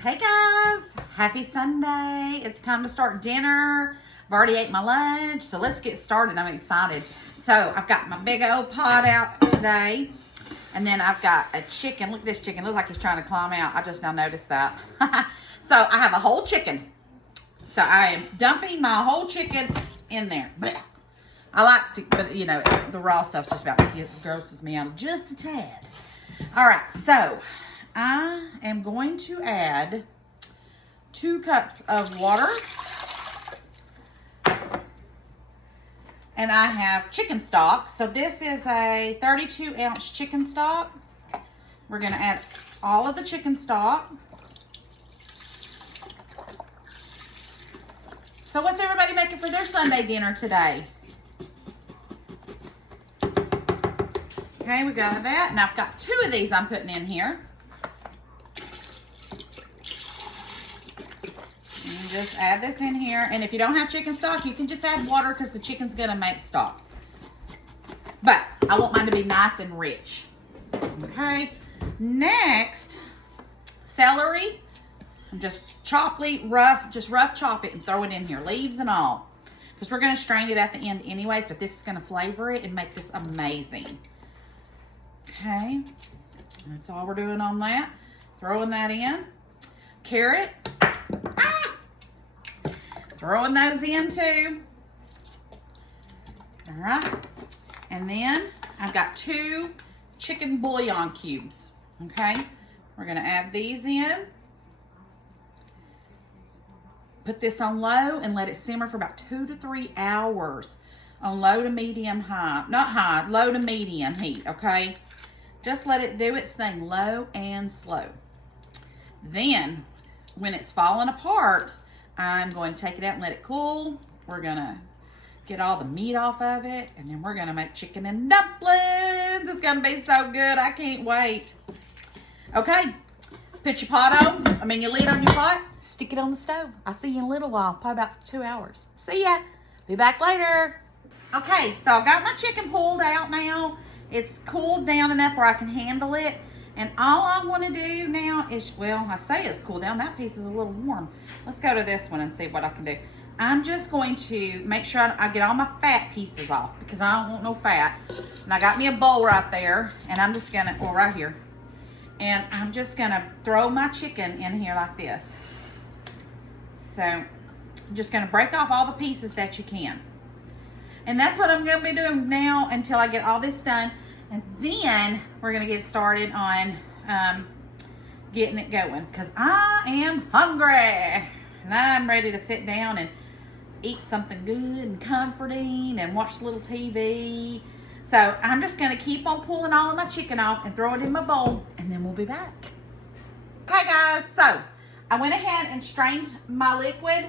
Hey guys, happy Sunday. It's time to start dinner. I've already ate my lunch, so let's get started. I'm excited. So I've got my big old pot out today, and then I've got a chicken. Look at this chicken. Looks like he's trying to climb out. I just now noticed that. So I have a whole chicken. So I am dumping my whole chicken in there. Blech. I like to, but you know, the raw stuff just about grosses me out just a tad. All right, so I am going to add 2 cups of water. And I have chicken stock. So this is a 32-ounce chicken stock. We're going to add all of the chicken stock. So what's everybody making for their Sunday dinner today? Okay, we got that. And I've got 2 of these I'm putting in here. And just add this in here. And if you don't have chicken stock, you can just add water because the chicken's going to make stock. But I want mine to be nice and rich. Okay. Next, celery. I'm just rough chop it and throw it in here, leaves and all. Because we're going to strain it at the end anyways, but this is going to flavor it and make this amazing. Okay, that's all we're doing on that. Throwing that in. Carrot. Throwing those in too. All right. And then I've got 2 chicken bouillon cubes. Okay, we're going to add these in. Put this on low and let it simmer for about 2 to 3 hours on low to medium high. Not high, low to medium heat, okay? Just let it do its thing, low and slow. Then, when it's falling apart, I'm going to take it out and let it cool. We're going to get all the meat off of it, and then we're going to make chicken and dumplings. It's going to be so good. I can't wait. Okay, put your pot on. Your lid on your pot. Stick it on the stove. I'll see you in a little while, probably about 2 hours. See ya. Be back later. Okay, so I've got my chicken pulled out now. It's cooled down enough where I can handle it. And all I want to do now is, well, I say it's cooled down. That piece is a little warm. Let's go to this one and see what I can do. I'm just going to make sure I get all my fat pieces off because I don't want no fat. And I got me a bowl right there. And I'm just going to, well, right here. And I'm just going to throw my chicken in here like this. So I'm just going to break off all the pieces that you can. And that's what I'm going to be doing now until I get all this done. And then we're going to get started on getting it going. Because I am hungry. And I'm ready to sit down and eat something good and comforting and watch a little TV. So I'm just going to keep on pulling all of my chicken off and throw it in my bowl. And then we'll be back. Okay, guys. So I went ahead and strained my liquid,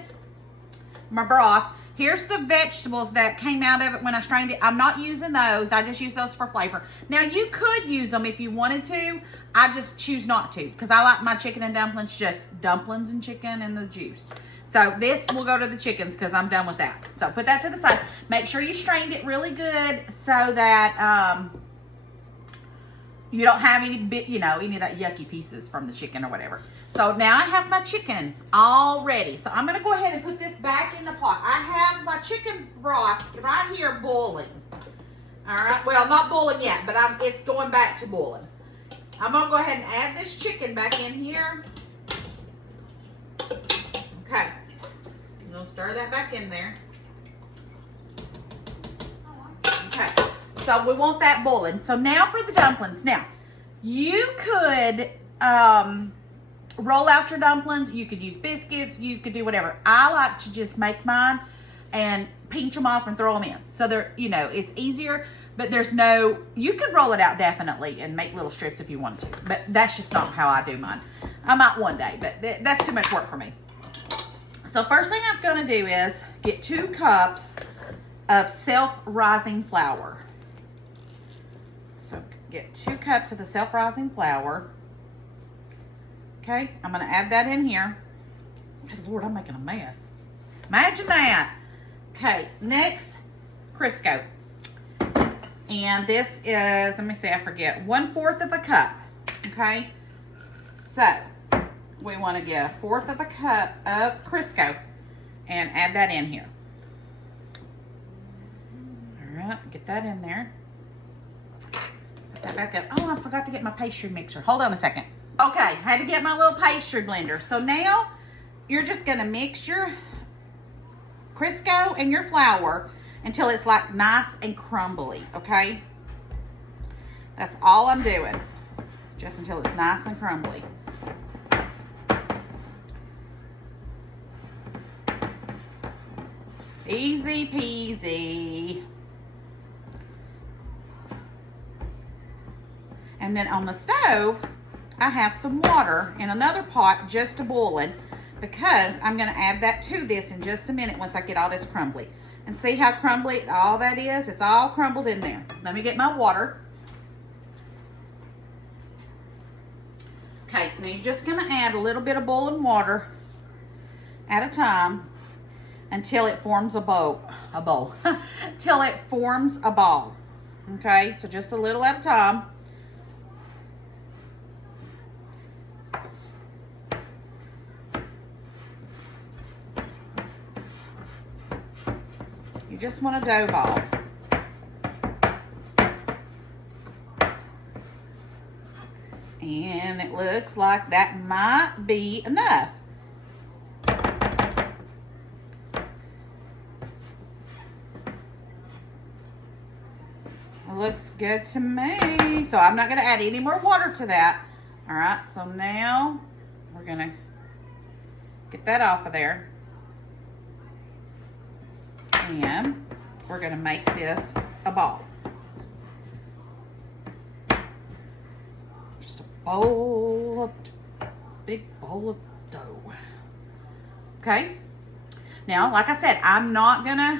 my broth. Here's the vegetables that came out of it when I strained it. I'm not using those. I just use those for flavor. Now, you could use them if you wanted to. I just choose not to because I like my chicken and dumplings just dumplings and chicken and the juice. So this will go to the chickens because I'm done with that. So put that to the side. Make sure you strained it really good so that you don't have any any of that yucky pieces from the chicken or whatever. So now I have my chicken all ready. So I'm going to go ahead and put this back in the pot. I have my chicken broth right here boiling. All right. Well, not boiling yet, but it's going back to boiling. I'm going to go ahead and add this chicken back in here. Okay. I'm going to stir that back in there. Okay. So we want that boiling. So now for the dumplings. Now, you could roll out your dumplings. You could use biscuits. You could do whatever. I like to just make mine and pinch them off and throw them in. So they're, it's easier, but there's no, you could roll it out definitely and make little strips if you wanted to. But that's just not how I do mine. I might one day, but that's too much work for me. So first thing I'm going to do is get 2 cups of self-rising flour. So get 2 cups of the self-rising flour. Okay, I'm going to add that in here. Good Lord, I'm making a mess. Imagine that. Okay, next, Crisco. And this is, let me see, I forget, 1/4 of a cup. Okay, so we want to get 1/4 of a cup of Crisco and add that in here. All right, get that in there. Put that back up. Oh, I forgot to get my pastry mixer. Hold on a second. Okay, had to get my little pastry blender. So now you're just gonna mix your Crisco and your flour until it's like nice and crumbly, okay? That's all I'm doing, just until it's nice and crumbly. Easy peasy. And then on the stove, I have some water in another pot just to boiling, because I'm going to add that to this in just a minute once I get all this crumbly. And see how crumbly all that is? It's all crumbled in there. Let me get my water. Okay, now you're just going to add a little bit of boiling water at a time until it forms a bowl. Till it forms a ball. Okay, so just a little at a time. You just want a dough ball. And it looks like that might be enough. It looks good to me. So I'm not going to add any more water to that. All right, so now we're going to get that off of there. And we're going to make this a ball. Just a big bowl of dough. Okay. Now, like I said, I'm not going to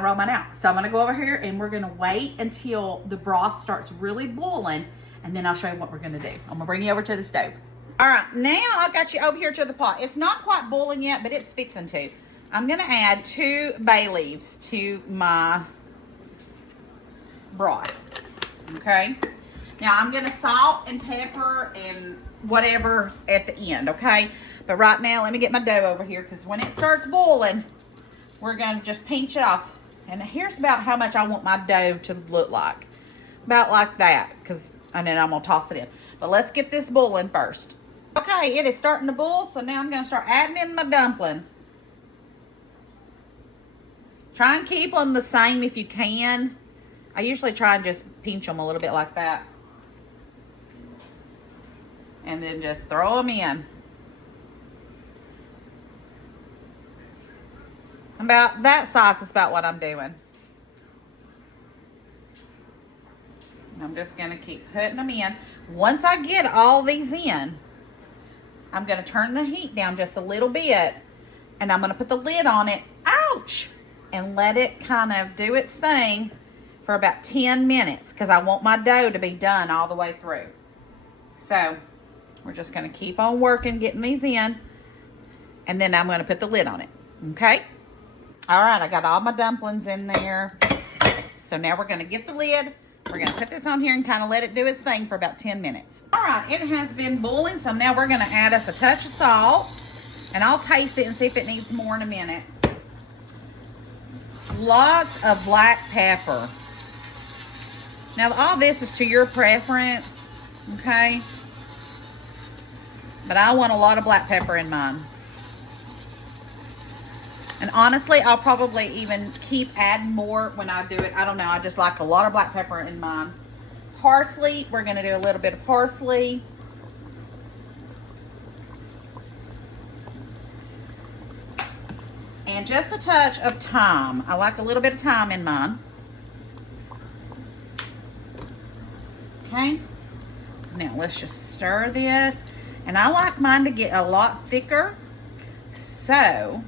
roll mine out. So I'm going to go over here and we're going to wait until the broth starts really boiling, and then I'll show you what we're going to do. I'm going to bring you over to the stove. All right, now I've got you over here to the pot. It's not quite boiling yet, but it's fixing to. I'm going to add 2 bay leaves to my broth. Okay. Now I'm going to salt and pepper and whatever at the end. Okay. But right now, let me get my dough over here, because when it starts boiling, we're going to just pinch it off. And here's about how much I want my dough to look like. About like that, and then I'm going to toss it in. But let's get this boiling first. Okay, it is starting to boil, so now I'm going to start adding in my dumplings. Try and keep them the same if you can. I usually try and just pinch them a little bit like that. And then just throw them in. About that size is about what I'm doing. I'm just going to keep putting them in. Once I get all these in, I'm going to turn the heat down just a little bit, and I'm going to put the lid on it, ouch, and let it kind of do its thing for about 10 minutes, because I want my dough to be done all the way through. So we're just going to keep on working, getting these in, and then I'm going to put the lid on it, okay? All right, I got all my dumplings in there. So now we're going to get the lid. We're going to put this on here and kind of let it do its thing for about 10 minutes. All right, it has been boiling, so now we're going to add us a touch of salt. And I'll taste it and see if it needs more in a minute. Lots of black pepper. Now, all this is to your preference, okay? But I want a lot of black pepper in mine. And honestly, I'll probably even keep adding more when I do it. I don't know. I just like a lot of black pepper in mine. Parsley. We're going to do a little bit of parsley. And just a touch of thyme. I like a little bit of thyme in mine. Okay. Now, let's just stir this. And I like mine to get a lot thicker. So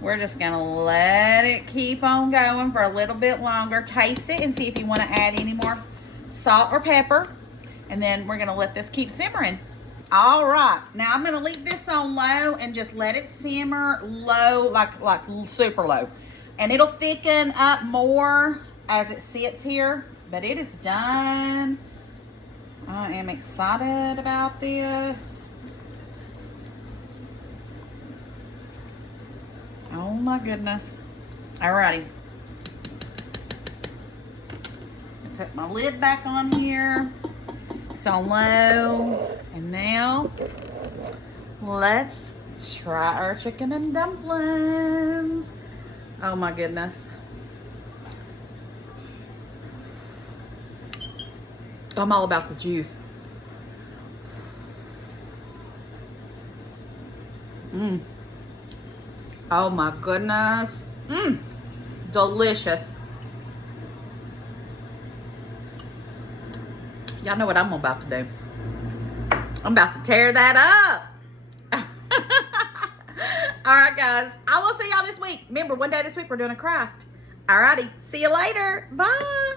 we're just going to let it keep on going for a little bit longer. Taste it and see if you want to add any more salt or pepper. And then we're going to let this keep simmering. All right. Now I'm going to leave this on low and just let it simmer low, like super low. And it'll thicken up more as it sits here. But it is done. I am excited about this. Oh my goodness. Alrighty. Put my lid back on here. It's on low. And now, let's try our chicken and dumplings. Oh my goodness. I'm all about the juice. Oh my goodness. Delicious. Y'all know what I'm about to do. I'm about to tear that up. All right, guys. I will see y'all this week. Remember, one day this week we're doing a craft. All righty. See you later. Bye.